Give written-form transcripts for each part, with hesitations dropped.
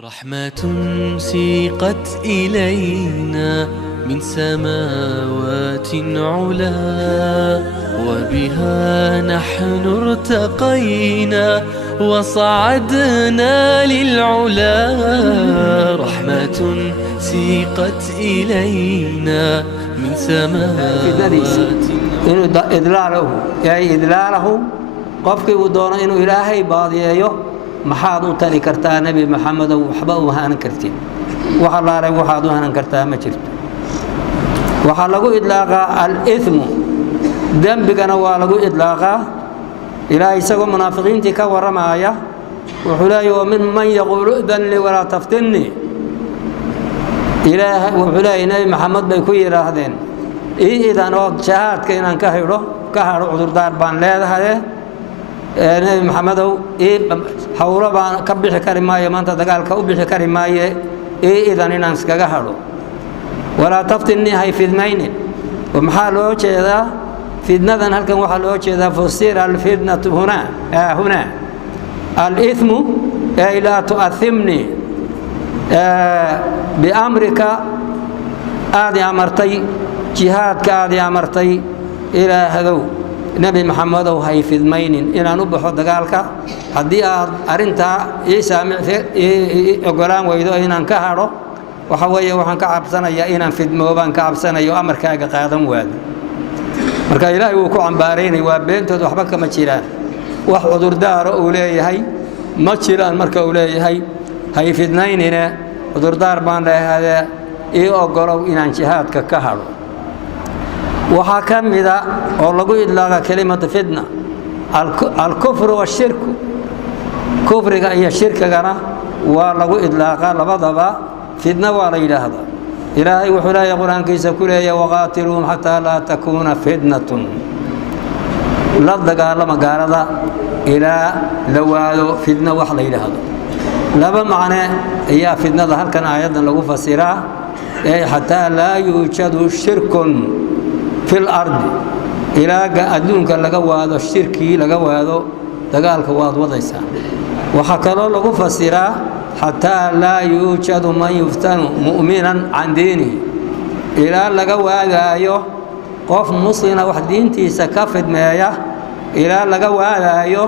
رحمة سيقت إلينا من سماوات علا وبها نحن ارتقينا وصعدنا للعلا. رحمة سيقت إلينا من سماوات علا إذلاله يعني إذلاله قفك ودون إنه إلهي باضيه maxaad u tali kartaa nabi maxamed oo waxba u hanan kartid waxa la ray waxaad u hanan kartaa ma jirto waxa lagu idlaaqa al-ithmu dambigana waa lagu idlaaqa ilaahay isagoo munaafiqiintii ka waramaya wuxuu leeyahay min man yaqulu idan li wala taftinni ilaahay wuxuu leeyahay nabi maxamed bay ku yiraahdeen iidan oo jahaadka inaan ka haro cudurdaar baan leedahay nabi maxamedow hawlo baan ka bixi kari maayo maanta dagaalka u bixi kari maayo iidan inaan iskaga haro wala taftinni hay fidnayni ومحا لو jeeda fidnadan halkan waxa loo jeeda fasir al fitnatu huna al ithmu ay la tu'athimni bi amrika aadi amartay jihadka aadi amartay ila hadow nabi maxamed oo hay fidmaynin inaan u baxo dagaalka hadii aad arinta ogolaan weydo inaan ka haro waxa weeye waxaan ka cabsanayaa inaan fidmoobaan ka cabsanayo amarkaaga qaadan waado marka ilaahay uu ku cambaareynay waa beentood waxba kama jiraan wax cudurdaar uu leeyahay ma jiraan marka uu leeyahay hay fidnaynina cudurdaar baan leeyahay ogolow inaan jihaadka ka haro waxa kamida oo lagu idlaaqa kelimada fitna al-kufr wa shirk kufriga iyo shirkigana waa lagu idlaaqa labadaba fitna waa la yiraahdaa ilaahay wuxuu leeyahay quraankiisa ku leeyahay waqaatiluhum hatta la takuna fitnatun la dagaalama gaalada ilaa lawaado fitna wax la yiraahdo laba macne ayaa fitnada halkan aayadan lagu fasiraa hatta la yujadu shirkun في الأرض إلى أدونك لجواد الشركي لجواد دجالك واد وضيسا وحكى له فسرا حتى لا يوجد من يفتن مؤمنا عن دينه إلى لجواد أيه قف مسلم وحدين تيسكفد مايا إلى لجواد أيه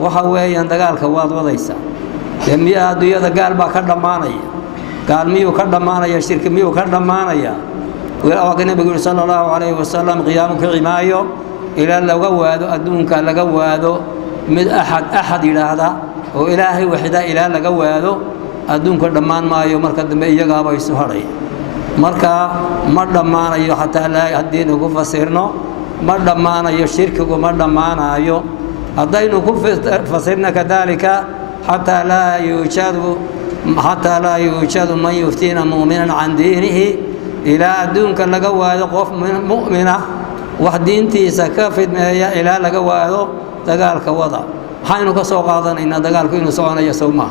وحويا دجالك واد وضيسا لما يأدي دجال بكرد مانيا قال ميو كرد مانيا الشرك ميو كرد مانيا وقال النبي صلى الله عليه وسلم قيامك عمايو إلى لجواد أدونك لجواد من أحد إلى هذا وإلهي وحده إلى لجواد أدونك دمان مايو مركز دمية جابا يسهري مركا مرد مانا يو حتى لا الدين كفسرنا مرد مانا يو شرك ومرد مانا يو الدين كفسرنا كذلك حتى لا يوجد من يفتينا مؤمنا عن دينه إلى أدونك لجواد قف مؤمنة وحدين تيسكفد مايا إلى لجواد دجالك وضع حينك سوق هذا إن دجالك إنه سونا يسوما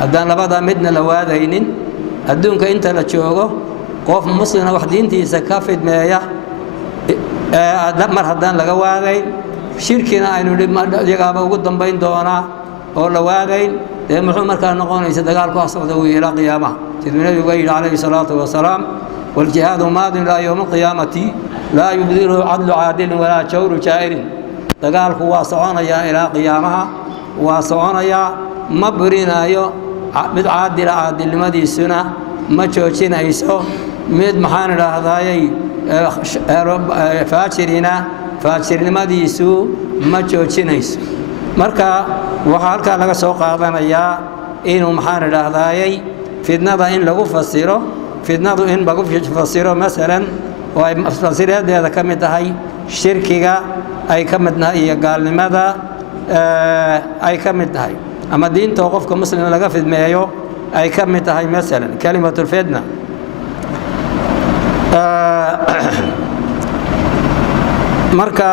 أدان لبدا مدنا لوادين أدونك أنت لتشوقه قف مسلم وحدين تيسكفد مايا مر هدان لجوادين شركنا إنه لما يجاب وقدم بين دونا أو لوادين محمد كان نقول إذا دجالك أصعده إلى قيامة سيدنا النبي عليه الصلاة والسلام والجهاد ماض لا يوم القيامة لا يبذله عدل عادل ولا جور جائر دقالك واسعون يا إلى قيامها واسعون يا مبرنا يو مد عادل مدي السنة ما تشوشين إيسو مد محان الهضايا فاشرين مدي يسو ما تشوشين إيسو مركا وحالك لك سوق هذا يا إنه محان الهضايا في النظر إن لغو فسيره fitnadu in bagu fasiro masalan way fasiradeeda kamid tahay shirkiga ay kamid tahay iyo gaalnimada ay kamid tahay ama diinta qofka muslimka laga fidmeeyo ay kamid tahay masalan kalimatul fitna marka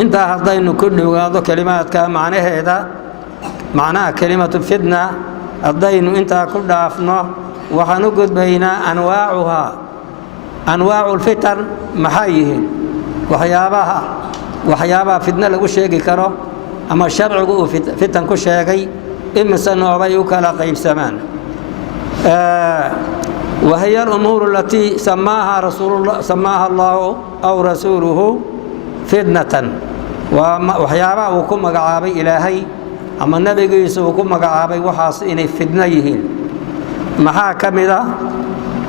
inta hadaynu ku dhawaado kalimaadka macnaha kalimatul fitna hadaynu inta ku dhaafno وحنقول بين أنواعها أنواع الفتن محايهن وحيابها فتنة لغو شيء كرو أما الشرع فتن كو شيء إمسا نوبي وكلا قيب سمان وهي الأمور التي سماها الله أو رسوله فتنة وحيابا وكم مقعابي إلهي أما النبي يسوع وكم مقعابي وحاص إني فتنيهين محا كمدا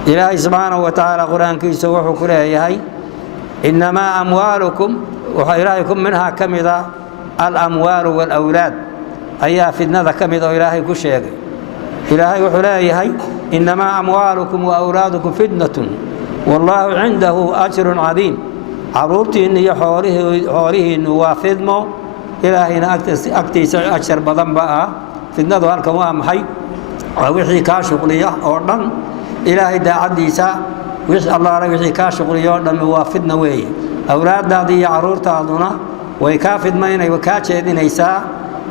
إلهي سبحانه وتعالى قرآن كيسوع وكله إنما أموالكم وإلهيكم منها كمدا الأموال والأولاد أيها فتنة كمدا إلهي كشيء إلهي وحلايه إنما أموالكم وأولادكم فتنة والله عنده أجر عظيم عروتي إن حوله نوافذمو إلهينا أكتيس أجر بدن بقى فتنة هالكوام حي وحي كاشغلية أردن إلهي دا عديسا وش الله وحي كاشغلية أردن نوافذنا وي أولاد دادي عرورتا أدونا ويكافد مين وكاتشيدين إيسا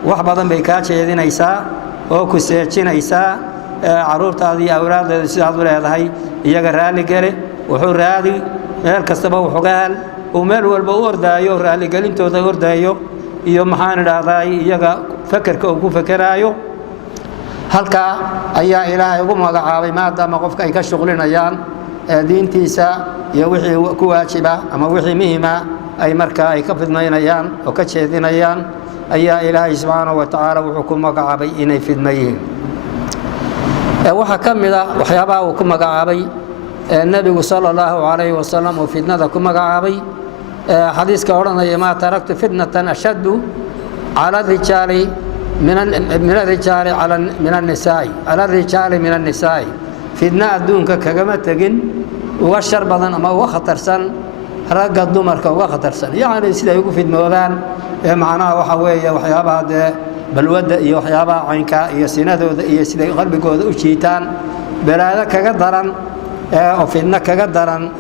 وحبضن بيكاتشيدين إيسا وكسيتشين إيسا caruurtaadii awlaaddeeda sidaad u leedahay iyaga raali gale wuxuu raadi meel kastaba wuxuu gaal oo meel walba u ordaayo raali galintooda ordaayo iyo maxaan idhaahdaa iyaga fakarka uu ku fakaraayo halka ayaa ilaahay ugu magacaabay maadaama qofka ay ka shaqlinayaan diintiisa iyo wixii ku waajiba ama wixii muhiima ay markaa ay ka fidnaynayaan oo ka jeedinayaan ayaa ilaahay subhanahu wa ta'ala wuxuu ku magacaabay inay fidmayeen waxa kamida waxyaabaha uu ku magacaabay nabigu sallallahu alayhi wasallam oo fitnada ku magacaabay xadiiska oranaya ma taraktu fitnatan ashaddu ala rijali min ar-rijali ala min an-nisa'i ala ar-rijali min an-nisa'i fitna adduunka kagama tagin uga shar badan ama uga khatarsan ragga dumarka uga khatarsan yaani sida ay ugu fidnoodaan macnaha waxa weeye waxyaabaha balwada iyo waxyaabaha caynka iyo sinadooda iyo sida ay qalbigooda u jiitaan balaada kaga daran oo fidna kaga daran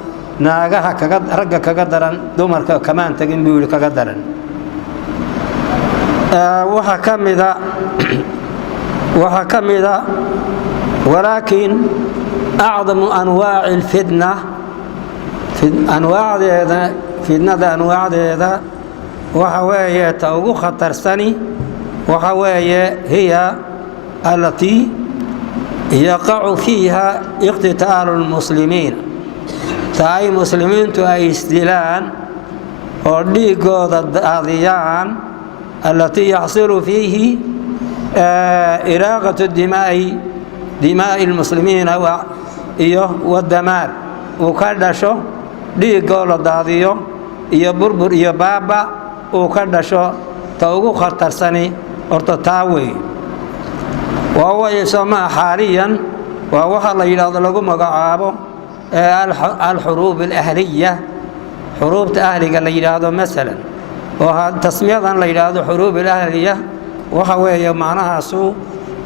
naagaha kaga ragga kaga daran dumarka kamaan tagin buu kaga daran waxa kamida ولكن أعظم أنواع الفتنة أنواع ذا وحوية توغو خطر سني وحوية هي التي يقع فيها اقتتال المسلمين تاي مسلمين تاي استلان وديقو الضيان التي يحصل فيه إراقة دماء المسلمين والدمار وكردشو ديقو الضيان iyo burbur iyo baaba oo ka dhasho ta ugu khatarsan orto taaway waa yasma xaaliyan waa waxa la yiraahdo lagu magacaabo al-hurub al-ahliya hurubta ahliga la yiraahdo mesela oo tasmiyadan la yiraahdo hurub al-ahliya waxa weeye macnahaasu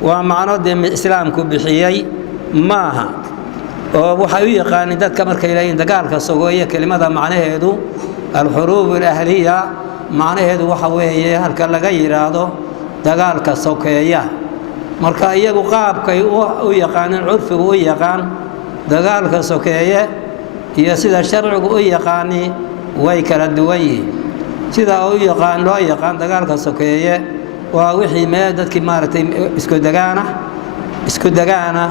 waa macno islaamku bixiyay maaha oo waxa uu yaqaan dadka markay leeyihiin dagaalka soogoye kelimada macnaheedu الحروب الأهلية معناه هذا وحويه هالك لقى يرادو دجال كسوكية مركا يجو قاب كي ويقان العرف ويقان دجال كسوكية يصير الشرع ويقاني ويكل الدوي سيدا ويقان لا يقان دجال كسوكية ووحي مادة كمارة اسكو دجانا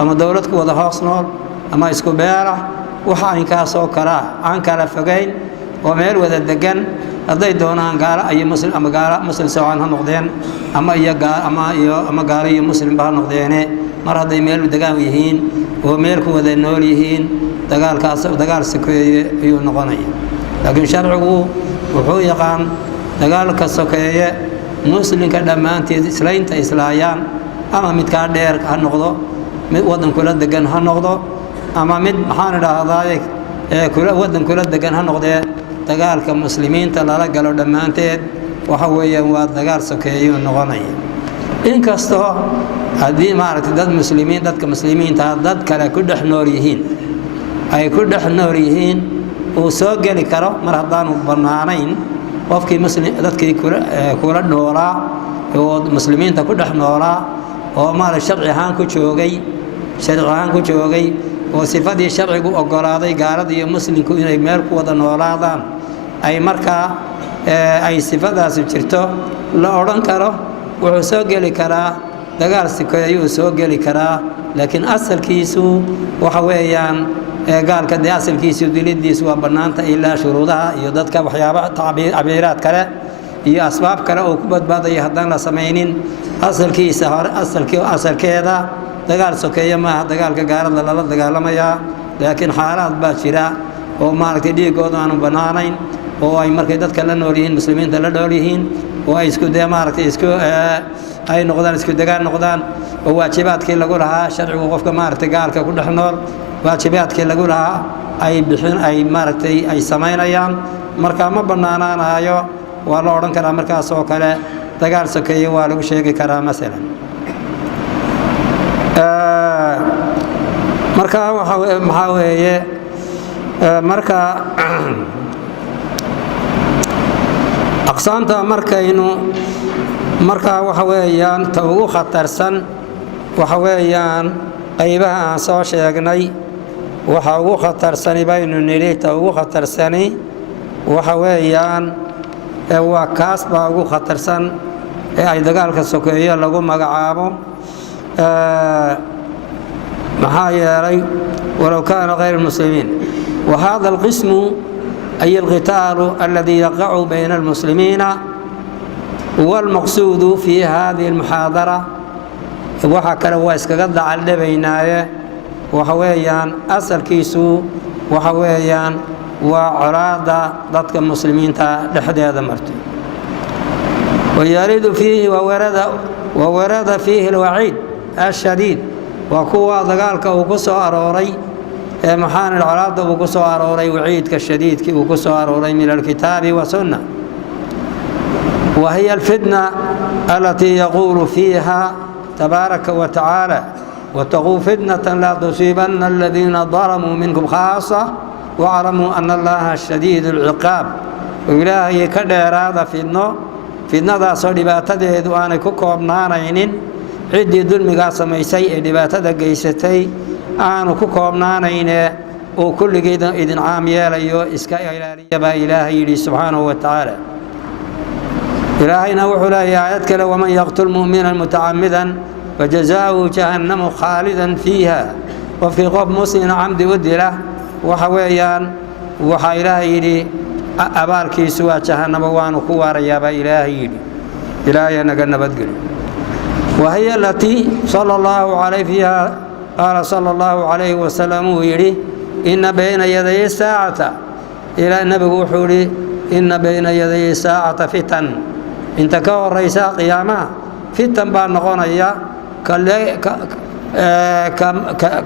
أما دولتك وده حاصنور أما اسكو بيرة وحين كاسوكرا عن كلا فجين وميل وذا الدجن هذي دونان قال أي مسلم أما قال مسلم سواء هنقدين أما قال أما قال أي مسلم بهنقدينه مرة هذي ميل ودجان يهين وميل كوذا النور يهين دجال كاسب دجال سكوي ينقني لكن شرعه وحو يقام دجال كسكوي مسلم كدمان تسلين تسلايان أما متكادر هنقضه ودن كل الدجن هنقضه أما مد حان هذاك كل ودن كل الدجن هنقضه دجال كمسلمين تلا قالوا دمانتين وحويا ودجال سكيي ونغني إن كستو هذه معركة ضد مسلمين ضد كمسلمين ضد كلا كل حنوريين أي كل حنوريين وسوق اللي كرو مرهضان وبرنانين وفي مسلم ضد كل النورا ومسلمين تكل حنورا وما الشرع هانكو شوقي شرع هانكو شوقي وصفات الشرع وقراضي قارض مسلم كون يملك وطن ولادان أي مركا أي صفات سبترتو لا أوران كرو وحسوق اللي كرا dagaal sikaayuu soo gali karaa laakiin asalkiisu waxa weeyaan gaalka de asalkiisu dilidiisu waa banaanta ilaa shuruudaha iyo dadka waxyaabo tabiiraad kale iyo asbaab kale oo ku badbaadaya haddaan la samaynin asalkiisa hore asalkeeda dagaal sokeeye maaha dagaalka gaalada lala dagaalamayaa laakiin xaalad baa jira oo maaragtay dhiigooda aanu banaanayn oo ay markay dadka la nool yihiin muslimiinta la nool yihiin oo ay isku day maaragtay isku ay noqdaan isku dagaan noqdaan oo waajibaadkii lagu lahaa sharcigu qofka maaragtay gaalka ku dhex nool waajibaadkii lagu lahaa ay bixin ay maaragtay ay samaynayaan marka ma banaanaanayo waa la oran karaa markaas oo kale dagaal sokeeye waa lagu sheegi karaa masalan marka waxa weeye marka aqsaanta markaynu marka waxa weeyaan ta ugu khatarsan waxa weeyaan qaybaha aan soo sheegnay waxa ugu khatarsani baynu niri ta ugu khatarsani waxa weeyaan waa kaas baa ugu khatarsan ee ay dagaalka sokeeye lagu magacaabo maxaa yeelay walow kaana غayr المسلمين وهذا القسم أي القتال الذي يقع بين المسلمين والمقصود في هذه المحاضرة وحكى واسكغد على بينايه وحويان أصل كيسو وحويان وعراضة ضدك المسلمين لحد هذا مرتي ويريد فيه وورد فيه الوعيد الشديد وقوة ذلك وقصة أروري محان العراضة وقصة أروري وعيد كالشديد وقصة أروري من الكتاب والسنة وهي الفتنة التي يقول فيها تبارك وتعالى واتقوا فتنة لا تصيبن الذين ظلموا منكم خاصة واعلموا أن الله شديد العقاب وإلهي كدير هذا فتنة ذا صلباتده وأنا كوكب نارين عدي ظلم قاسم يسيء لباتده قيستي أنا كوكب نارين وكل جيدا إذن عام ياليو إسكاء إلهي سبحانه وتعالى إلهي نوح له آياتك ومن يقتل مؤمنا متعمدا فجزاؤه جهنم خالدا فيها وفي قب مسلم عمد ودله وحويان وحا إلهي أبالكي سوى جهنم وانو كوار يابا إلهي نقنبت قلي وهي التي صلى الله عليه فيها قال صلى الله عليه وسلم ويلي إن بين يدي الساعة إلى النبي وحولي إن بين يدي الساعة فتن انت كور رئيس قيامة فتن بان نقونيا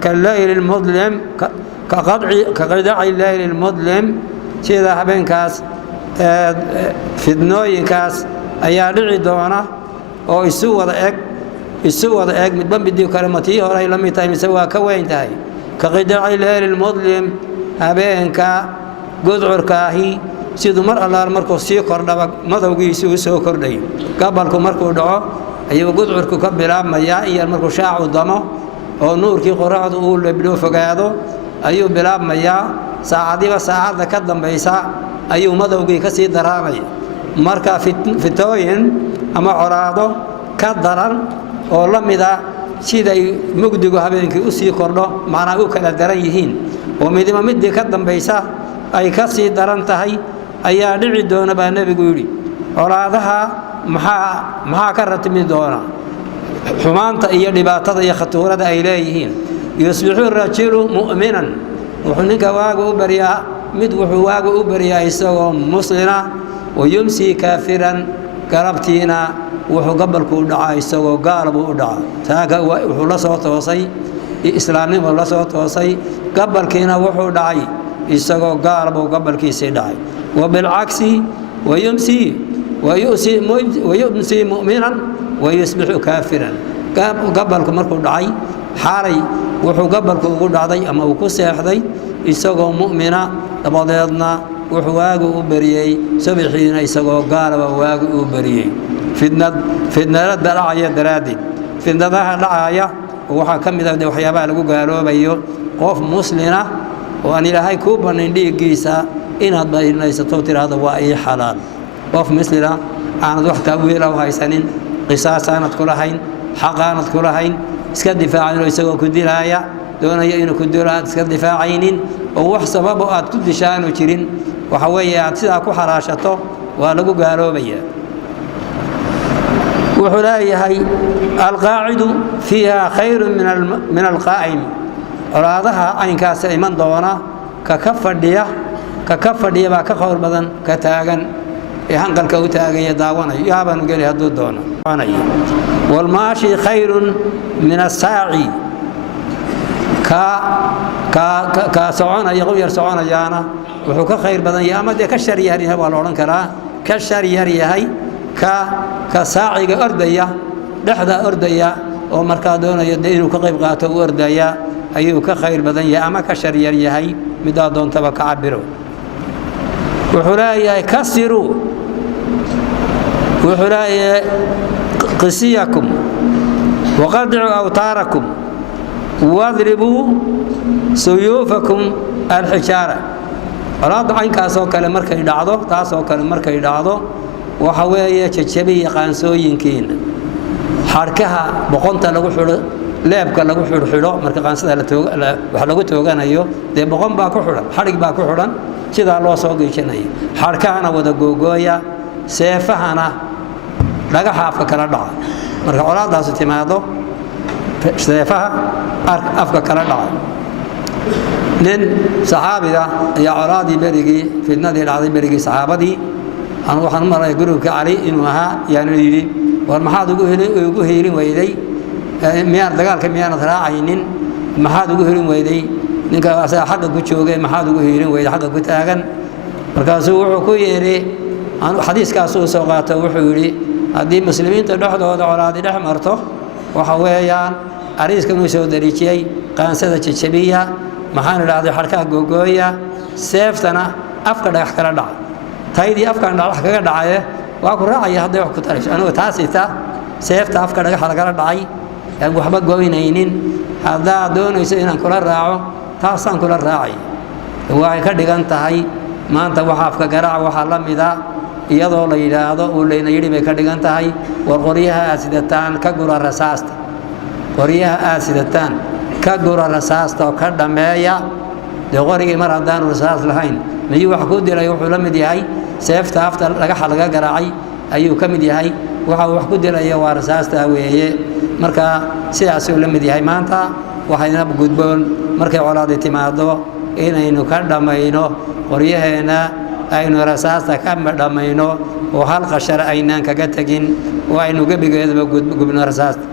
كالليل المظلم كقدع الليل المظلم سيدا حبين كاس فدنوين كاس ايا دعي دونا او يسوى ذا مدبن بديو كلمتي هوري لم يتايم سوا كوين تاي كقدع الليل المظلم حبين كا قدعر كاهي sidoo mar allaar markuu sii kordhaba madawgiisu soo kordhay gabalku markuu dhaco ayuu gudcurku ka bilaabmaya iyo markuu shaacu damo oo nuurkii qoraxdu uu lebdho fogaado ayuu bilaabmaya saacadiba saacada ka dambaysa ayuu madawgii ka sii daraanaya marka fitooyin ama colaado ka daran oo la mida siday mugdigu habeenkii u sii kordho macna uu kala daran yihiin oo midba midii ka dambaysa ay ka sii daran tahay ayaa dhici doona baa nabigu yiri colaadaha maxaa ka ratimi doona xumaanta iyo dhibaatada iyo khatuurada ay leeyihiin yusbihu rajulu mu'minan wuxuu ninka waagu u bariyaa mid wuxuu waagu u bariyaa isagoo muslima oo yumsi kaafiran garabtiina wuxuu gabalku u dhacaa isagoo gaalbu u dhacaa taaga wuxuu la soo toosay islaamnimo la soo toosay gabalkiina wuxuu dhacay isagoo gaalbu gabalkiisa dhacay وبالعكس ويمسي مؤمنا ويصبح كافرا قبلكم مركو دعي حالي وحو قبلكم ugu dhacday ama uu ku seexday isagoo mu'mina dabadeedna wuxuu waagu u bariyay sabixiina isagoo gaalaba waagu u bariyay fidnada dhacaya daraadi fidnadaha dhacaya waxa kamid ah waxyaabaha lagu gaaloobayo qof muslina oo aan ilaahay ku banin dhiigiisa inaad baynaysato tiraahdo waa ay xalaal qof mislina aanad wax taawiil ah haysanin qisaas aanad ku lahayn xaqaanad ku lahayn iska difaacin isagoo ku dilaya doonaya inuu ku dilo aad iska difaacaynin oo wax sabab oo aad ku dishaan oo jirin waxa weeye aad sidaa ku xalaashato waa lagu gaaloobaya wuxuu leeyahay alqaacidu fiiha khayru min alqaa'im colaadaha aynkaas iman doona ka fadhiya baa ka khayr badan ka taagan ee hanqalka u taagaya daawanayo yaabanu geli hadduu doono walmaashi khayrun min asaaci ka soconaya qof yar soconayaana wuxuu ka khayr badan yahay ama dee ka shar yar yahay waa la odhan karaa ka shar yar yahay ka saaciga ordaya dhexda ordaya oo markaa doonaya dee inuu ka qayb qaato u ordaya ayuu ka khayr badan yahay ama ka shar yar yahay midaa doontaba ka cabiro wuxuu leeyahay kasiruu wuxuu leeyahay qisiyakum waqadicuu awtaarakum wadribuu suyuufakum alxijaara colaadda caynkaasoo kale markay dhacdo taasoo kale markay dhacdo waxa weeye jajabiya qaansooyinkiina xadhkaha boqonta lagu xidho leebka lagu xidho marka qaansada wax lagu tooganayo dee boqon baa ku xidhan xadhig baa ku xidhan sidaa loo soo geejinayo xadhkahana wada googooya seefahana dhagaxa afka kala dhaca marka colaadaasu timaado seefaha afka kala dhaca nin saxaabiga ayaa colaadii berigii fidnadii dhacday berigii saxaabadii waxaan u maray gurubka cali inuu ahaa yaanu yidhi war maxaad ugu hiilin weyday dagaalka miyaanad raacaynin maxaad ugu hiilin weyday ninka asaga xagga ku joogay maxaad ugu hiilin weyday xagga ku taagan markaasuu wuxuu ku yidhi xadiiskaasuu soo qaato wuxuu yidhi haddii muslimiinta dhexdooda colaadi dhex marto waxa weeyaan ariiskan uu soo dariijiyey qaansada jajabiya maxaan idhaahday xadhkaha googooya seeftana afka dhagax kala dhaca taydii afkan dhagax kaga dhacaye waa ku raacaya hadday wax ku tarayso anigu taasita seefta afka dhagaxa lagala dhacay aan waxba goynaynin haddaad doonayso inaan kula raaco taasaan kula raacay waxay ka dhigan tahay maanta waxa afka garaaca waxaa la mida iyadoo la yidhaahdo uu layna yidhi bay ka dhigan tahay war qoryaha aad sidataan ka gura rasaasta qoryaha aad sidataan ka gura rasaasta oo ka dhammeeya dee qorigii mar haddaanu rasaas lahayn miyuu wax ku dilay wuxuu la mid yahay seefta afta dhagaxa laga garaacay ayuu ka mid yahay waxa uu wax ku dilaya waa rasaasta weeye marka sidaasuu la mid yahay maanta waxayna gudboon markay colaadi timaado inaynu ka dhammayno qoryaheena aynu rasaasta ka dhammayno oo hal qashar aynaan kaga tegin oo aynu gebigeedaba gubno rasaasta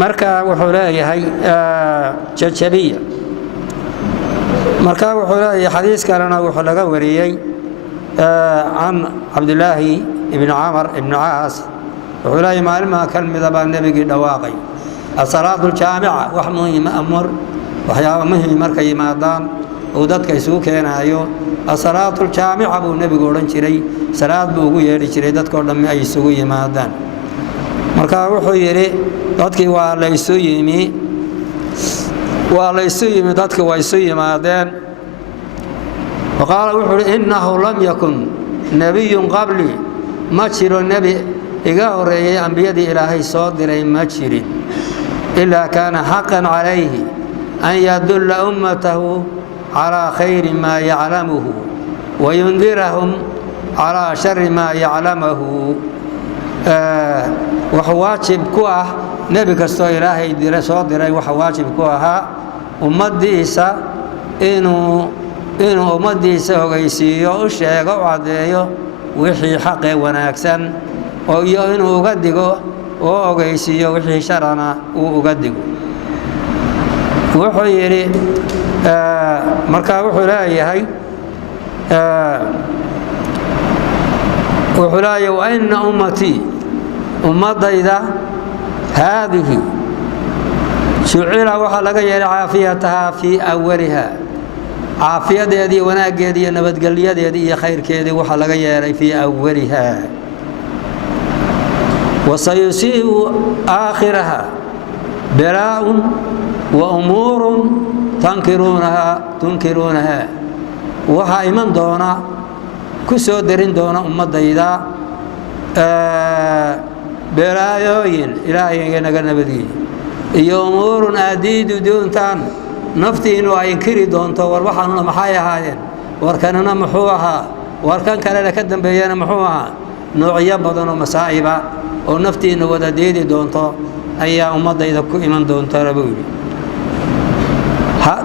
marka wuxuu leeyahay jajabiya marka wuxuu leeyahay xadiis kalena wuxuu laga wariyey can cabdillaahi ibni camar ibni caas wuxuu leeyahay maalmaha ka mida baa nebigii dhawaaqay asalaatu ljaamica wax muhima amur waxyaaba muhim markay yimaadaan uu dadka isugu keenaayo asalaatu ljaamica buu nebigu odhan jiray salaad buu ugu yeedhi jiray dadkoo dhammi ay isugu yimaadaan marka wuxuu yidhi dadkii waa laysu yimi dadki waa isu yimaadeen waqaala wuxuu yidhi innahu lam yakun nebiyun qabli ma jiro nebi iga horeeyey ambiyadii ilaahay soo diray ma jirin ilaa kaana xaqan calayhi an yadulla ummatahu calaa khayri maa yaclamuhu wayundirahum calaa shari maa yaclamahu wax waajib ku ah nebi kastoo ilaahay soo diray waxa waajib ku ahaa ummaddiisa inuu ummaddiisa ogeysiiyo u sheego u caddeeyo wixii xaqee wanaagsan iyo inuu uga digo oo ogeysiiyo wixii sharana uu uga digo wuxuu yidhi markaa wuxuu leeyahay waina ummatii ummadayda haadihi jucila waxaa laga yeelay caafiyatahaa fii awaliha caafiyadeedii wanaaggeedii iyo nabadgelyadeedii iyo khayrkeedii waxaa laga yeelay fii awaliha wasayusiibu aakhiraha balaaun wa umuurun tunkiruunaha waxaa iman doona ku soo darin doona ummadayda بلايوين إلهي نبدي يومور أديد دونتان نفتي إنه ينكري دونتو والوحنا محايا هاين واركاننا محوها واركان كان لكدن بيانا محوها نوعيا بدن ومصائبة ونفتي إنه ودديدي دونتو أي أمضى إذا كو إيمان دونتو ربولي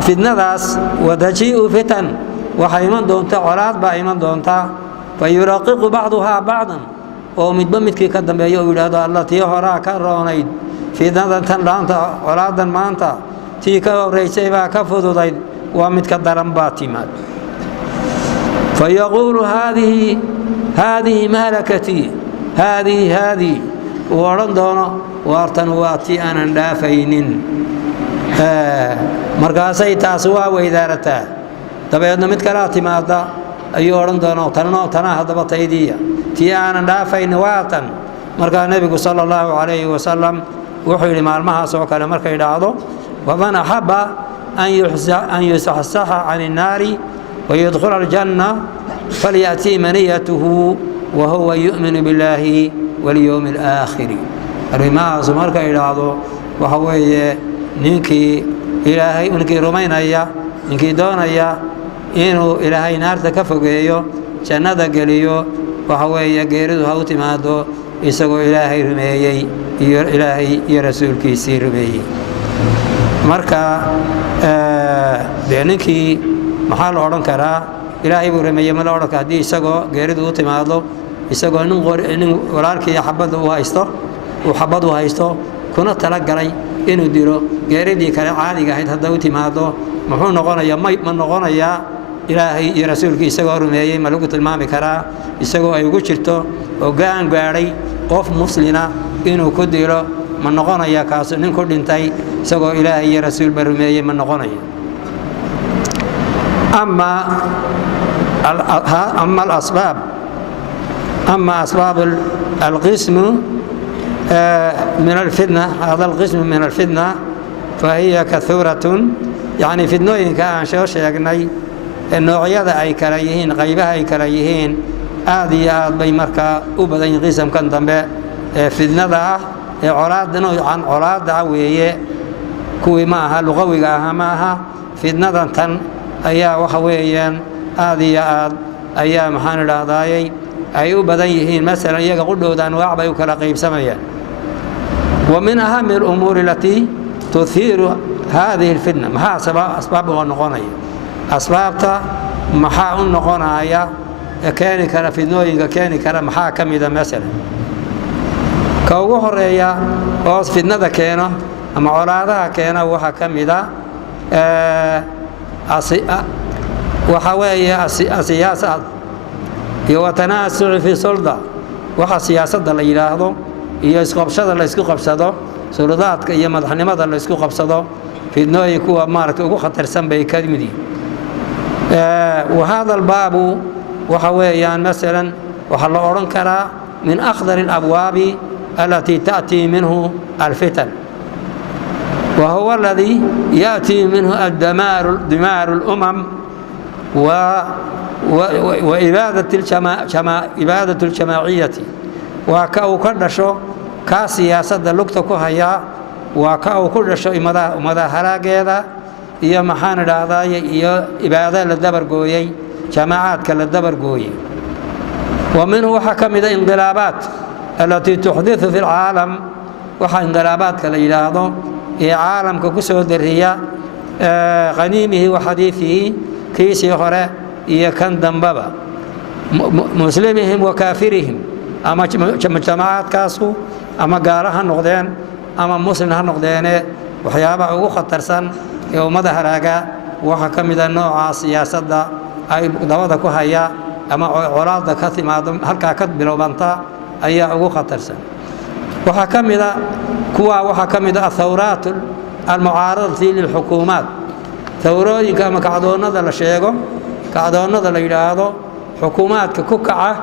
في الناس وتجيء فتن وحيمان دونتا عراد با إيمان دونتا فيراقق بعضها بعضا ومتبمت كي كدن بيا ولاد الله تيهرا كرونيد في ذنب تنرانتا عرادا مانتا تيكا ريسيبا كفودايد ومتكدرن باتيمات فيقول هذه مهلكتي هذه ورندونا وارتنواتي أنا دافينين مرقاسي تاسوا وإدارته dabeedna mid kala timaada ayuu oran doonaa tanaa hadaba taydiya tii aan dhaafayn waatan marka nabigu sallallahu alayhi wasallam wuxuu yiri maalmahaas oo kale markay dhacdo waman ahabba an yusahsaha an an-nari wa yadkhul al-janna falyati maniyatuhu wa huwa yu'minu billahi wal yawmil akhir arimaas markay dhacdo waxa weeye ninkii ilaahay unkii rumaynaya ninkii doonaya inuu ilaahay naarta ka fogeeyo jannada geliyo waxa weeye geeridu ha u timaado isagoo ilaahay rumeeyay iyo ilaahay iyo rasuulkiisii rumeeyay marka ninkii maxaa la oran karaa ilaahay buu rumeeyay ma la oran karaa hadii isagoo geeridu u timaado isagoo nin walaalkii xabad u haysto kuna tala galay inuu dilo geeridii kale caadiga ahayd hadda u timaado muxuu noqonayaa ma noqonayaa ilaahay iyo rasuulkii isagoo rumeeyay ma lagu tilmaami karaa isagoo ay ugu jirto oo gaan gaaray qof muslina inuu ku dilo ma noqonayaa kaas nin ku dhintay isagoo ilaahay iyo rasuul ba rumeeyay ma noqonayaa أما أسباب القسم من الفتنة هذا القسم من الفتنة فهي كثورة يعني في النوع كان شوش يقني النوعية أي كريهين غيبها أي كريهين هذه بين مركا وبدين قسم كان ضمن في النضع عراد نوع عن عراد عوية كوي معها لغويها معها في النضع تن أيا وحويا هذه أيام حان الأعضاء أي بديهين مثلا يقولوا ذا أنواع بيوكل قيب سميا ومن أهم الأمور التي تثير هذه الفتنة ما أسبابها النقونية أسبابها محا النقونية كان كان في نوع كان كان محا كم إذا مثلا كوجه ريا أو في الندى كانوا أما عرادها كانوا وحكم إذا وحوي السياسة وتناسع في سلطة وحا سياسة لا يلاحظوا هي اسقبشده لا اسكو قبسدو سلطات iyo madaxnimada la isku qabsado fidnooyin kuwa maarka ugu khatarsan bay kadmidi وهذا الباب وحويان مثلا وحلا اورن كرا من اخضر الابواب التي تاتي منه الفتن وهو الذي ياتي منه دمار الامم وإبادة الجماعية وكأو كردشو كاسياسة لقطة هيا وكأو كردشو إمدا هراجيدا إيا محان الأعضاء إيا إبادة للدبر قوي جماعات كالدبر قوي ومنه حكم إذا انقلابات التي تحدث في العالم وحا انقلابات كالإلهة إيا عالم ككسو درية غنيمه وحديثه كيسي خرى إيا كان دنبابا مسلمهم وكافرهم أما جماعات كاسو أما قارها نقدين أما مسلمها نقدين وحيابا أو خطرسان يوم ظهراجا وحكم إذا نوع سياسة أي دوادة كهيا أما عراض كثي ما هلكا كتب لو بنتا أي أو خطرسان وحكم إذا وحكم إذا الثورات المعارضة للحكومات ثورات كما كعدونا ذا الشيء كعدونا ذا الإلهة حكومات ككعة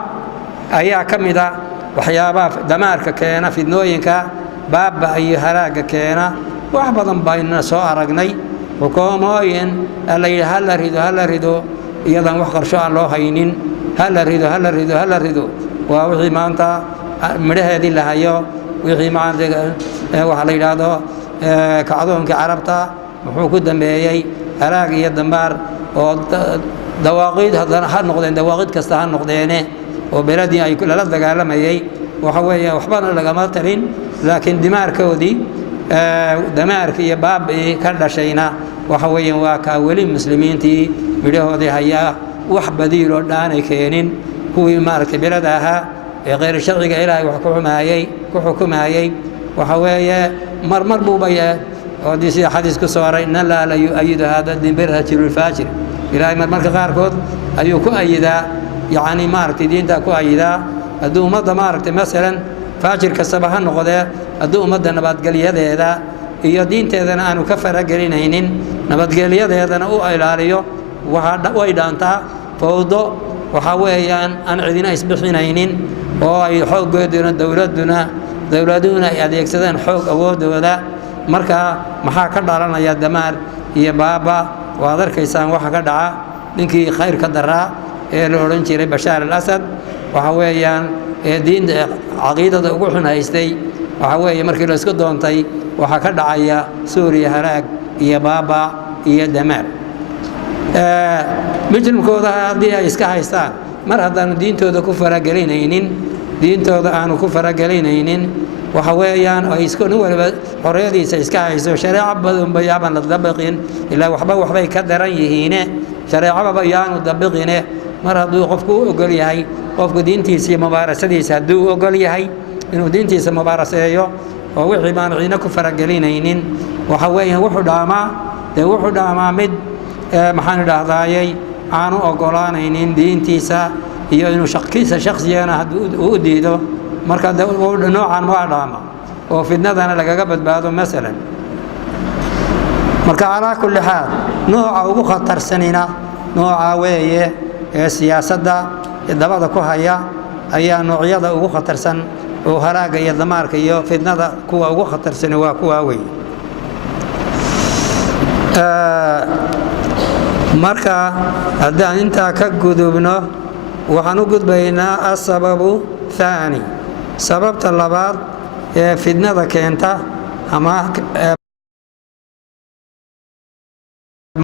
أيها كم إذا وحيابا دمارك كينا في النوينك باب أي هراج كينا وحبضا بين سوء رجني وكوموين اللي هل ريدو يدا وحقر شاء الله هينين هل ريدو ووحي ما أنت مره هذه اللي هيو wixii maanta waxa la yiraahdo kacdoonka carabta wuxuu ku dambeeyay halaag iyo dambaar oo dawaaqid hadana ha noqdeen dawaaqid kasta ha noqdeene oo beladii ay la dagaalamayay waxa weeye waxbana lagama tarin laakiin dimaarkoodii damaarka iyo baabi ka dhashayna waxa weeye waa ka wali muslimiintii midhoodii hayaa wax badiil oo dhaanay keenin kuwii maartay belada ahaa ee qeyr sharciga ilaahay wax ku xukumayay waxa weeye marmar buu bayaa oo disi xadiis ku soo aray inna la yu'ayyidu hada dinbirhajul fajir ilaahay marmarka qaarkood ayuu ku ayidaa yani maartay diinta ku ayidaa hadduu ummadda maartay masalan faajir kastaba ha noqdee hadduu ummadda nabadgelyadeeda iyo diinteedana aanu ka faragelinaynin nabadgelyadeedana u ilaaliyo way dhaantaa fawdo waxa weeyaan aan cidina isbixinaynin oo ay xooggooduna dowladuna ay adeegsadeen xoog awoodooda marka maxaa ka dhalanaya damaar iyo baaba waad arkaysaan waxa ka dhaca ninkii khayrka daraa ee la odhan jiray bashaar al-asad waxa weeyaan diinta caqiidada ugu xun haystay waxa weeye markii la isku doontay waxa ka dhacaya suuriya halaag iyo baaba iyo damaar mujrimkooda haddii ay iska haystaan mar haddaanu diintooda ku faragelinaynin waxa weeyaan ay isku nin waliba xorriyadiisa iska hayso shareeco badan bayaaban la dabaqin ilaa waxbay ka daran yihiine shareecaba yaanu dabaqine mar hadduu qofku u ogol yahay qofku diintiisa iyo mubaarasadiisa hadduu u ogol yahay inuu diintiisa mubaaraseeyo oo wixii baan ciina ku faragelinaynin waxa weeyaan wuxuu dhaamaa mid maxaan idhaahdayay aanu ogolaanaynin diintiisa iyo inuu shakhsiyana hadduu u diido marka noocan waa dhaama oo fidnadana lagaga badbaado masalan marka calaa kulli xaal nooca ugu khatarsanina nooca weeye ee siyaasadda dabada ku haya ayaa noocyada ugu khatarsan oo haraaga iyo damaarka iyo fidnada kuwa ugu khatarsan waa kuwa weeye marka haddaan intaa ka gudubno waxaan u gudbaynaa asababu thaani sababta labaad ee fidnada keenta ama